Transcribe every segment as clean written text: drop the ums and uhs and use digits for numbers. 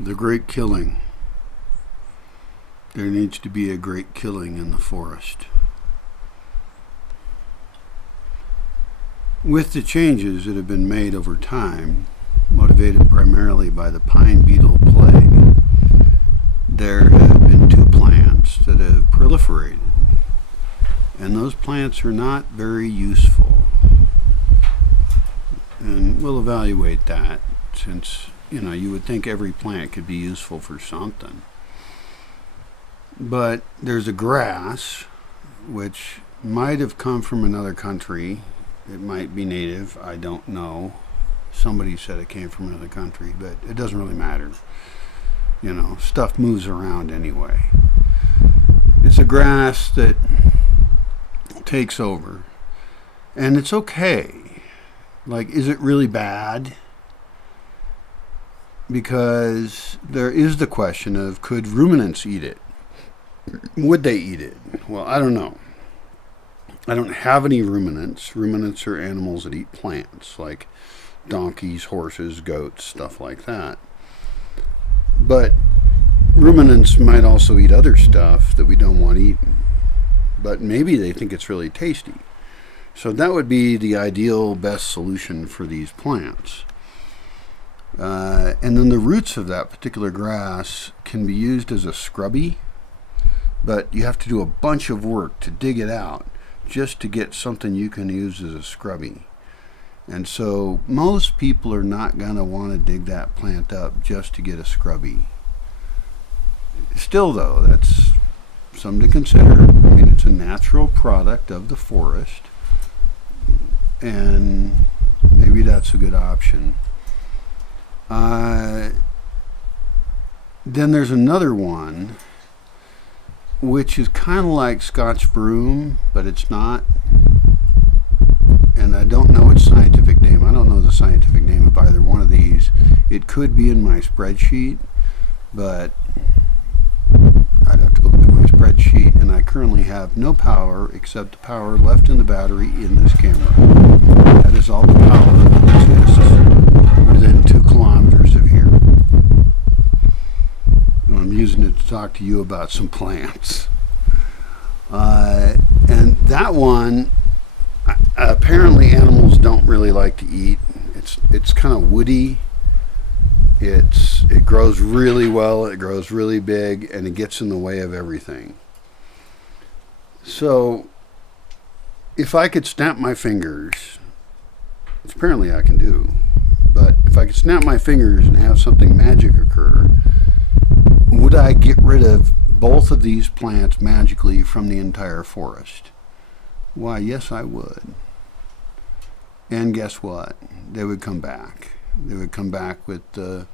The great killing. There needs to be a great killing in the forest. With the changes that have been made over time, motivated primarily by the pine beetle plague, there have been two plants that have proliferated. And those plants are not very useful. And we'll evaluate that, since you would think every plant could be useful for something. But there's a grass which might have come from another country. It might be native, I don't know. Somebody said it came from another country, but it doesn't really matter. Stuff moves around anyway. It's a grass that takes over. And it's okay. Like, is it really bad? Because there is the question of, could ruminants eat it? Would they eat it? Well, I don't know. I don't have any ruminants. Ruminants are animals that eat plants, like donkeys, horses, goats, stuff like that. But ruminants might also eat other stuff that we don't want eaten. But maybe they think it's really tasty. So that would be the ideal, best solution for these plants. And then the roots of that particular grass can be used as a scrubby, but you have to do a bunch of work to dig it out just to get something you can use as a scrubby. And so most people are not going to want to dig that plant up just to get a scrubby. Still, though, that's something to consider. I mean, it's a natural product of the forest, and maybe that's a good option. Then there's another one, which is kind of like Scotch broom, but it's not. And I don't know its scientific name. I don't know the scientific name of either one of these. It could be in my spreadsheet, but I'd have to go look at my spreadsheet, and I currently have no power except the power left in the battery in this camera. That is all the power that exists within 2 kilometers of here. And I'm using it to talk to you about some plants. And that one, apparently animals don't really like to eat. It's kind of woody. It grows really well, it grows really big, and it gets in the way of everything. So if I could snap my fingers, which apparently I can do, but if I could snap my fingers and have something magic occur, would I get rid of both of these plants magically from the entire forest? Why, yes, I would. And guess what? They would come back. They would come back with the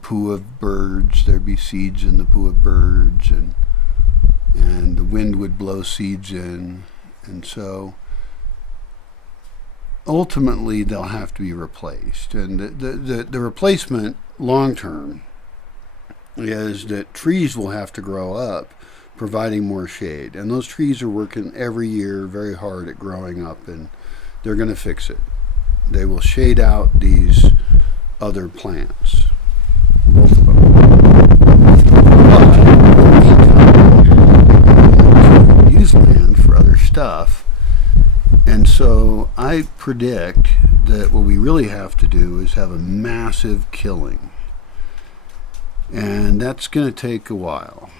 poo of birds. There'd be seeds in the poo of birds, and the wind would blow seeds in. And so ultimately they'll have to be replaced. And the replacement long term is that trees will have to grow up, providing more shade. And those trees are working every year very hard at growing up, and they're going to fix it. They will shade out these other plants, both of them. But in the meantime, use land for other stuff. And so I predict that what we really have to do is have a massive killing. And that's going to take a while.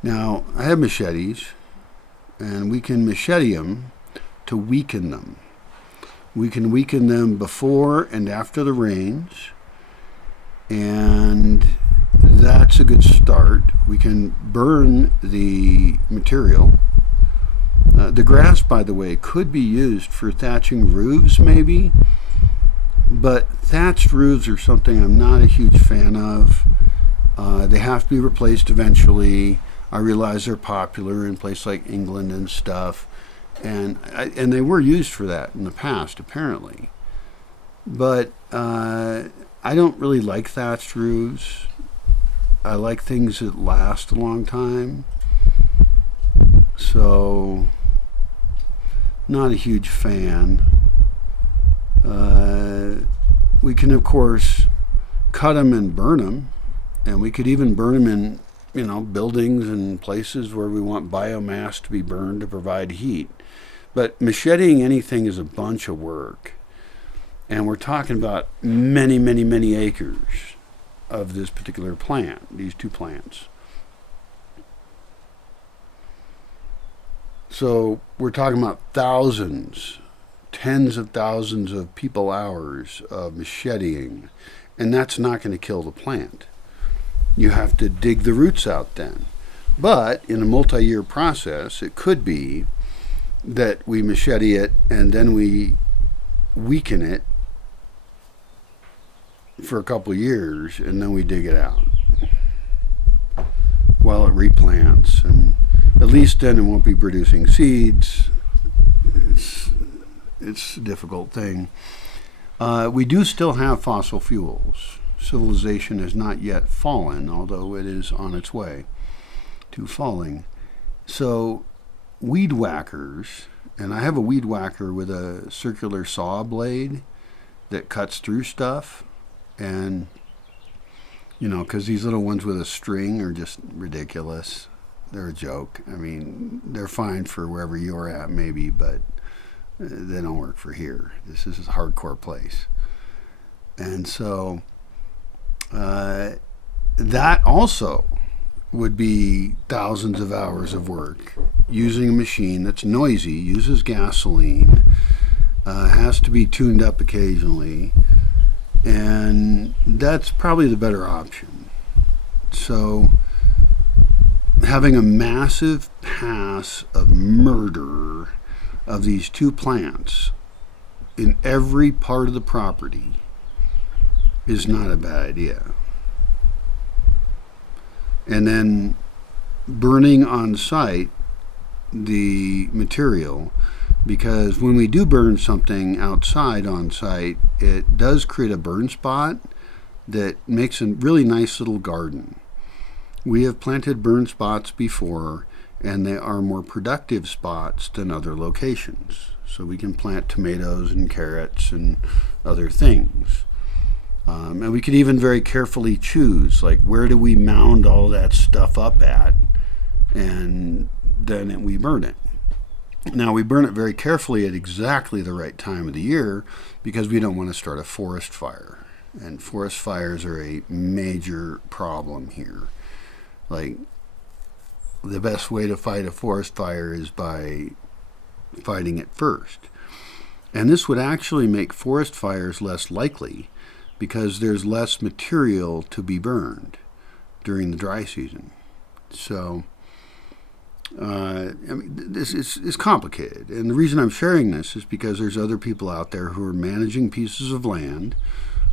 Now, I have machetes, and we can machete them to weaken them. We can weaken them before and after the rains, and that's a good start. We can burn the material. The grass, by the way, could be used for thatching roofs, maybe, but thatched roofs are something I'm not a huge fan of. They have to be replaced eventually. I realize they're popular in places like England and stuff, and they were used for that in the past, apparently. But I don't really like thatched roofs. I like things that last a long time. So, not a huge fan. we can, of course, cut them and burn them, and we could even burn them in buildings and places where we want biomass to be burned to provide heat. But macheting anything is a bunch of work. And we're talking about many, many, many acres of this particular plant, these two plants. So we're talking about thousands, tens of thousands of people hours of macheting, and that's not going to kill the plant. You have to dig the roots out then. But in a multi-year process, it could be that we machete it and then we weaken it for a couple of years and then we dig it out while it replants, and at least then it won't be producing seeds. It's a difficult thing. We do still have fossil fuels. Civilization has not yet fallen, although it is on its way to falling. So weed whackers, and I have a weed whacker with a circular saw blade that cuts through stuff, and because these little ones with a string are just ridiculous. They're a joke. I mean, they're fine for wherever you're at maybe, but they don't work for here. This is a hardcore place. And so that also would be thousands of hours of work using a machine that's noisy, uses gasoline, has to be tuned up occasionally, and that's probably the better option. So having a massive pass of murder of these two plants in every part of the property is not a bad idea. And then burning on site the material, because when we do burn something outside on site, it does create a burn spot that makes a really nice little garden. We have planted burn spots before, and they are more productive spots than other locations. So we can plant tomatoes and carrots and other things. And we could even very carefully choose, like, where do we mound all that stuff up at, and then we burn it. Now, we burn it very carefully at exactly the right time of the year because we don't want to start a forest fire. And forest fires are a major problem here. Like, the best way to fight a forest fire is by fighting it first. And this would actually make forest fires less likely because there's less material to be burned during the dry season. So, this is complicated. And the reason I'm sharing this is because there's other people out there who are managing pieces of land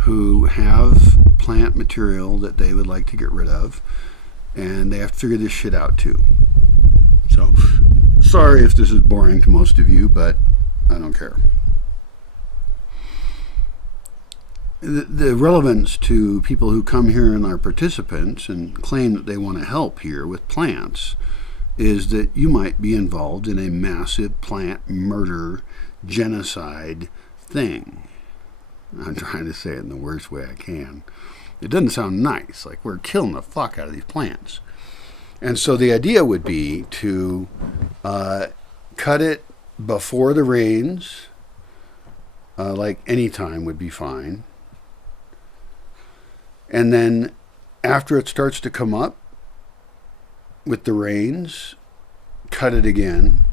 who have plant material that they would like to get rid of, and they have to figure this shit out too. So, sorry if this is boring to most of you, but I don't care. The relevance to people who come here and are participants and claim that they want to help here with plants is that you might be involved in a massive plant murder, genocide thing. I'm trying to say it in the worst way I can. It doesn't sound nice, like we're killing the fuck out of these plants. And so the idea would be to cut it before the rains, like any time would be fine. And then after it starts to come up with the rains, cut it again.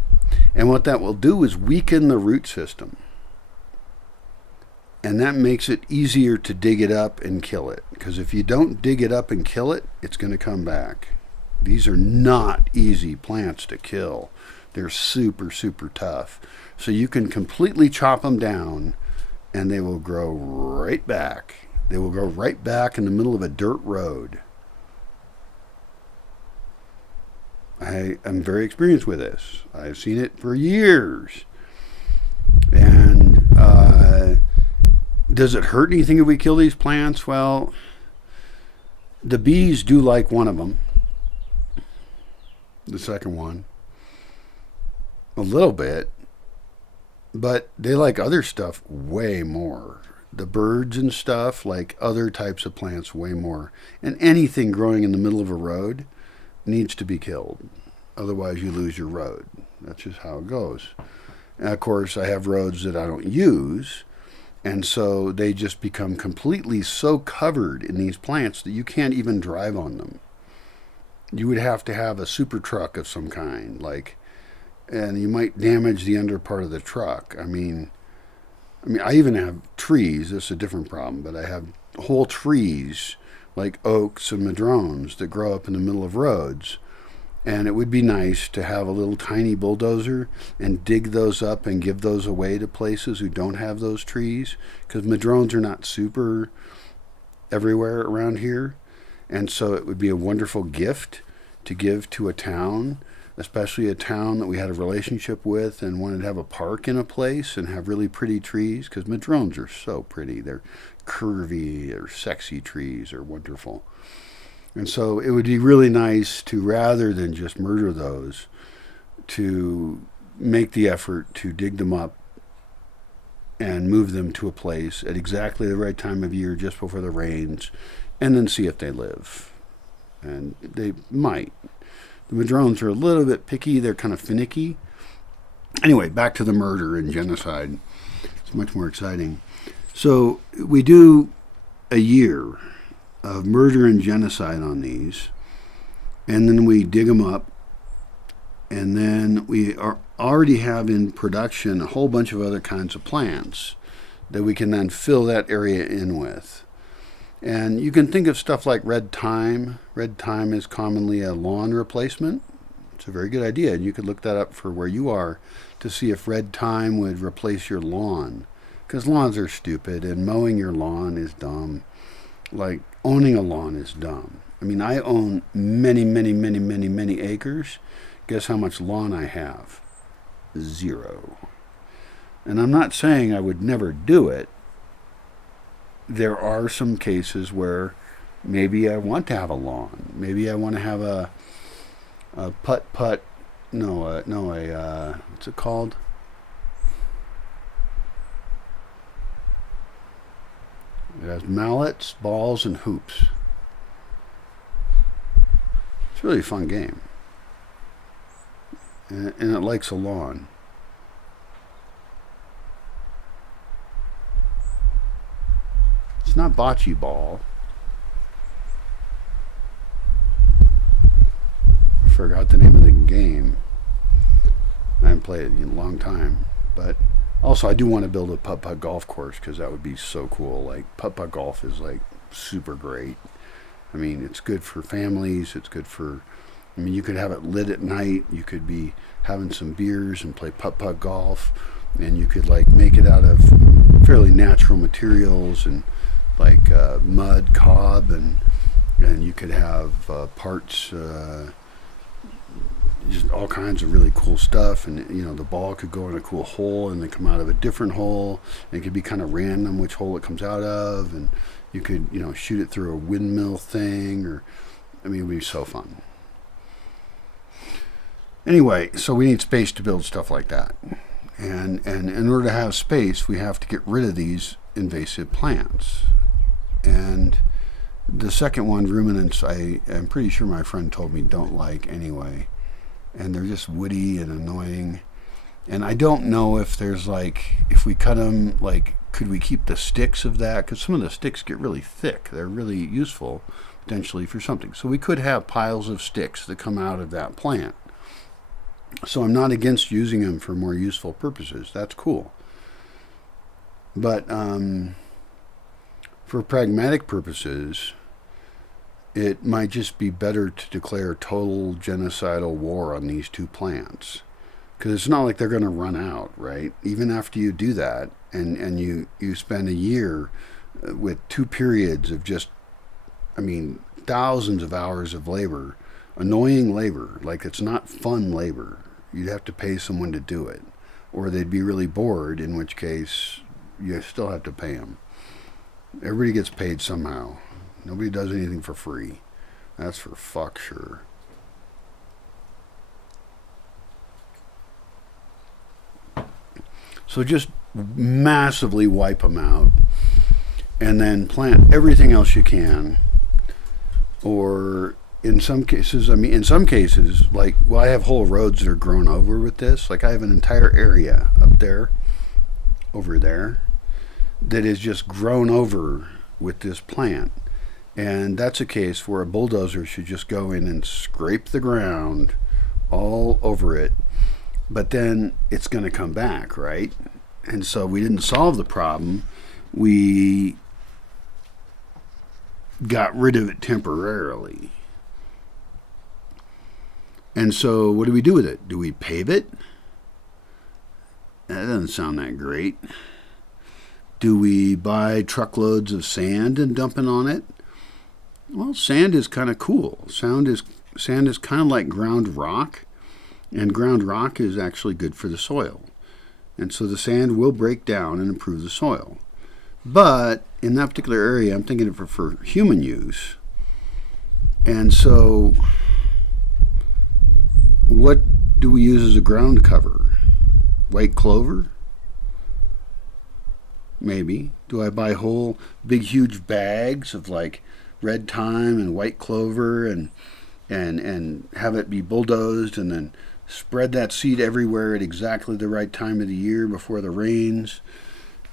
And what that will do is weaken the root system. And that makes it easier to dig it up and kill it. Because if you don't dig it up and kill it, it's going to come back. These are not easy plants to kill. They're super, super tough. So you can completely chop them down and they will grow right back. They will grow right back in the middle of a dirt road. I am very experienced with this. I've seen it for years. And does it hurt anything if we kill these plants? Well, the bees do like one of them. The second one. A little bit. But they like other stuff way more. the birds and stuff, like other types of plants, way more. And anything growing in the middle of a road needs to be killed. Otherwise, you lose your road. That's just how it goes. And of course, I have roads that I don't use, and so they just become completely so covered in these plants that you can't even drive on them. You would have to have a super truck of some kind, and you might damage the under part of the truck. I mean, I even have trees. This is a different problem, but I have whole trees like oaks and madrones that grow up in the middle of roads. And it would be nice to have a little tiny bulldozer and dig those up and give those away to places who don't have those trees, because madrones are not super everywhere around here. And so it would be a wonderful gift to give to a town, especially a town that we had a relationship with and wanted to have a park in a place and have really pretty trees, because madrones are so pretty. They're curvy, they're sexy trees, they're wonderful. And so it would be really nice to, rather than just murder those, to make the effort to dig them up and move them to a place at exactly the right time of year, just before the rains, and then see if they live. And they might. The madrones are a little bit picky. They're kind of finicky. Anyway, back to the murder and genocide. It's much more exciting. So we do a year of murder and genocide on these, and then we dig them up, and then we already have in production a whole bunch of other kinds of plants that we can then fill that area in with. And you can think of stuff like red thyme. Red thyme is commonly a lawn replacement. It's a very good idea, and you could look that up for where you are to see if red thyme would replace your lawn, because lawns are stupid, and mowing your lawn is dumb. Like, owning a lawn is dumb. I mean, I own many acres. Guess how much lawn I have? 0. And I'm not saying I would never do it. There are some cases where maybe I want to have a lawn. Maybe I want to have a what's it called? It has mallets, balls, and hoops. It's really a fun game. And it likes a lawn. It's not bocce ball. I forgot the name of the game. I haven't played it in a long time. But also, I do want to build a putt-putt golf course, because that would be so cool. Like, putt-putt golf is, like, super great. I mean, it's good for families. It's good for, I mean, you could have it lit at night. You could be having some beers and play putt-putt golf. And you could, like, make it out of fairly natural materials and, like, mud, cob, and you could have parts, just all kinds of really cool stuff. And, you know, the ball could go in a cool hole and then come out of a different hole. And it could be kind of random which hole it comes out of. And you could, you know, shoot it through a windmill thing, or, I mean, it would be so fun. Anyway, so we need space to build stuff like that. And in order to have space, we have to get rid of these invasive plants. And the second one, ruminants, I am pretty sure my friend told me don't like anyway. And they're just woody and annoying. And I don't know if there's, like, if we cut them, like, could we keep the sticks of that? Because some of the sticks get really thick. They're really useful, potentially, for something. So we could have piles of sticks that come out of that plant. So I'm not against using them for more useful purposes. That's cool. But for pragmatic purposes, it might just be better to declare total genocidal war on these two plants. Because it's not like they're going to run out, right? Even after you do that, and you spend a year with 2 periods of just, I mean, thousands of hours of labor, annoying labor, like it's not fun labor. You'd have to pay someone to do it. Or they'd be really bored, in which case you still have to pay them. Everybody gets paid somehow. Nobody does anything for free. That's for fuck sure. So just massively wipe them out. and then plant everything else you can. Or in some cases, like, well, I have whole roads that are grown over with this. Like, I have an entire area up there, over there, that is just grown over with this plant. And that's a case where a bulldozer should just go in and scrape the ground all over it. But then it's going to come back, right? And so we didn't solve the problem. We got rid of it temporarily. And so what do we do with it? Do we pave it? That doesn't sound that great. Do we buy truckloads of sand and dump it on it? Well, sand is kind of cool. Sand is kind of like ground rock, and ground rock is actually good for the soil. And so the sand will break down and improve the soil. But in that particular area, I'm thinking of it for human use. And so what do we use as a ground cover? White clover? Maybe. Do I buy whole big huge bags of like red thyme and white clover and have it be bulldozed and then spread that seed everywhere at exactly the right time of the year before the rains?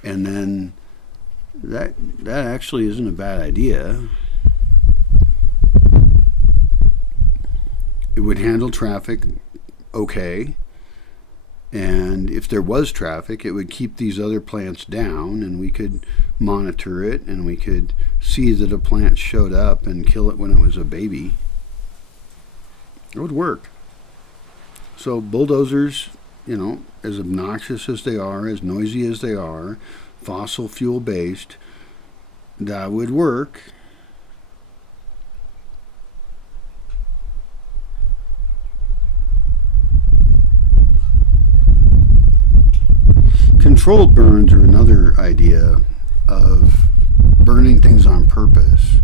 And then that actually isn't a bad idea. It would handle traffic okay. And if there was traffic, it would keep these other plants down, and we could monitor it, and we could see that a plant showed up and kill it when it was a baby. It would work. So bulldozers, as obnoxious as they are, as noisy as they are, fossil fuel based, that would work. Controlled burns are another idea of burning things on purpose,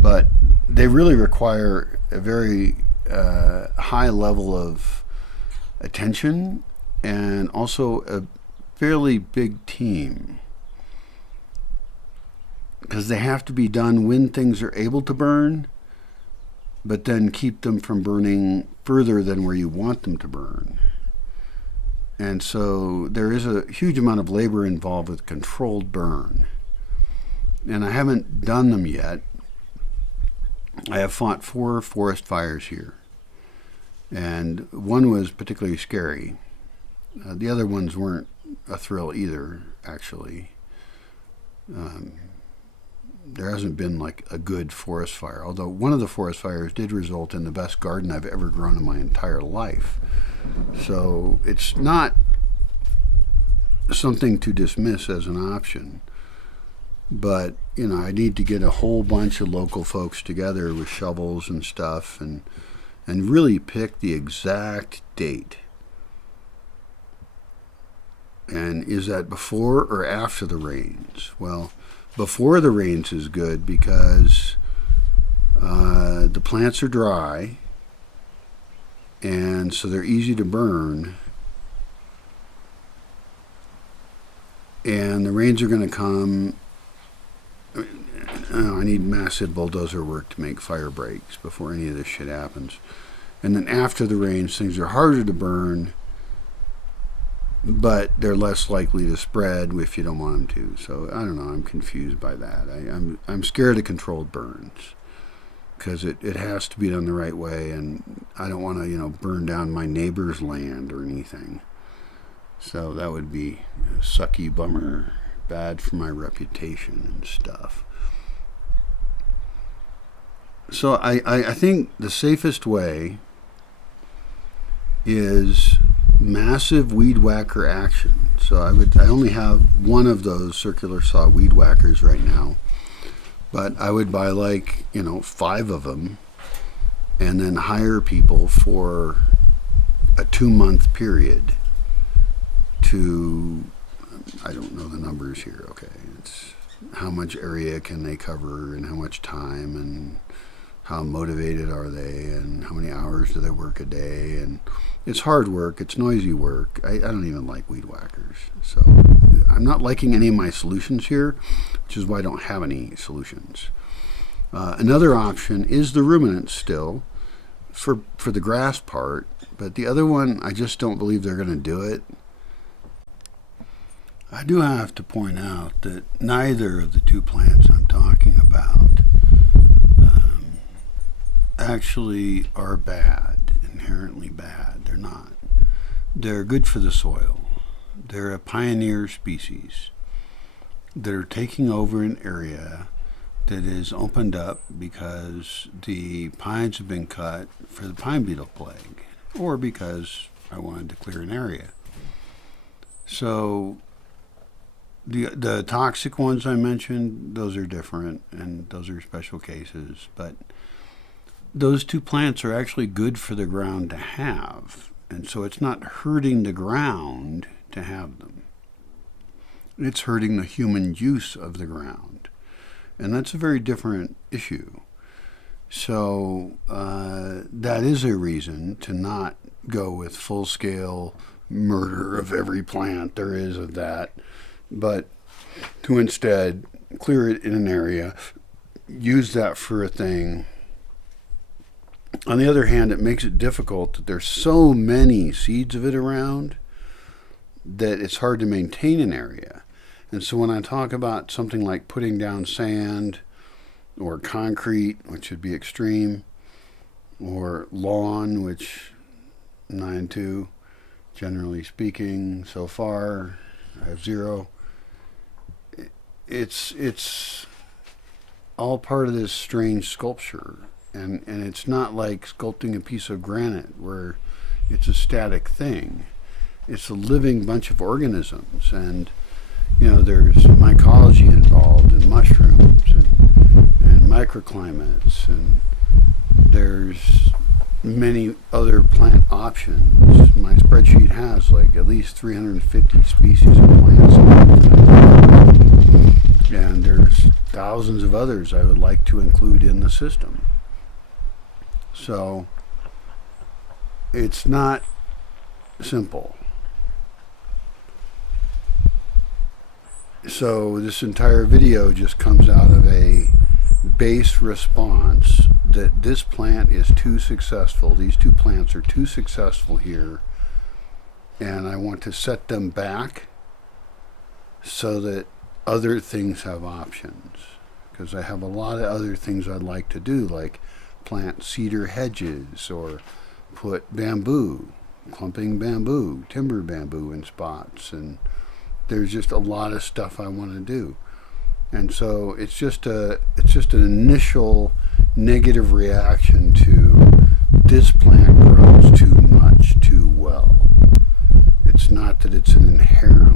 but they really require a very high level of attention and also a fairly big team, because they have to be done when things are able to burn, but then keep them from burning further than where you want them to burn. And so there is a huge amount of labor involved with controlled burn. And I haven't done them yet. I have fought 4 forest fires here. And one was particularly scary. The other ones weren't a thrill either, actually. There hasn't been like a good forest fire, although one of the forest fires did result in the best garden I've ever grown in my entire life. So it's not something to dismiss as an option. But, I need to get a whole bunch of local folks together with shovels and stuff and really pick the exact date. And is that before or after the rains? Well, before the rains is good because the plants are dry, and so they're easy to burn, and the rains are going to come. I need massive bulldozer work to make fire breaks before any of this shit happens. And then after the rains, things are harder to burn, but they're less likely to spread if you don't want them to. So I don't know, I'm confused by that. I'm scared of controlled burns, because it has to be done the right way, and I don't want to burn down my neighbor's land or anything. So that would be a sucky bummer, bad for my reputation and stuff. So I think the safest way is massive weed whacker action. So I only have one of those circular saw weed whackers right now, but I would buy 5 of them and then hire people for a 2-month period to, I don't know the numbers here, okay, it's how much area can they cover and how much time and how motivated are they, and how many hours do they work a day. And it's hard work, it's noisy work. I don't even like weed whackers. So I'm not liking any of my solutions here, which is why I don't have any solutions. Another option is the ruminants still, for the grass part, but the other one, I just don't believe they're going to do it. I do have to point out that neither of the two plants I'm talking about actually are bad, inherently bad. They're not. They're good for the soil. They're a pioneer species. They're taking over an area that is opened up because the pines have been cut for the pine beetle plague, or because I wanted to clear an area. So the toxic ones I mentioned, those are different, and those are special cases. But those two plants are actually good for the ground to have, and so it's not hurting the ground to have them. It's hurting the human use of the ground, and that's a very different issue. So that is a reason to not go with full-scale murder of every plant there is of that, but to instead clear it in an area, use that for a thing. On the other hand, it makes it difficult that there's so many seeds of it around that it's hard to maintain an area. And so when I talk about something like putting down sand or concrete, which would be extreme, or lawn, which 9-2, generally speaking, so far, I have 0. It's all part of this strange sculpture. And it's not like sculpting a piece of granite where it's a static thing. It's a living bunch of organisms. And, there's mycology involved, and mushrooms, and microclimates, and there's many other plant options. My spreadsheet has like at least 350 species of plants on it. And there's thousands of others I would like to include in the system. So it's not simple. So this entire video just comes out of a base response that this plant is too successful. These two plants are too successful here, and I want to set them back so that other things have options, because I have a lot of other things I'd like to do, like plant cedar hedges or put bamboo, clumping bamboo, timber bamboo in spots, and there's just a lot of stuff I want to do. And so it's just an initial negative reaction to this plant grows too much, too well. It's not that it's an inherent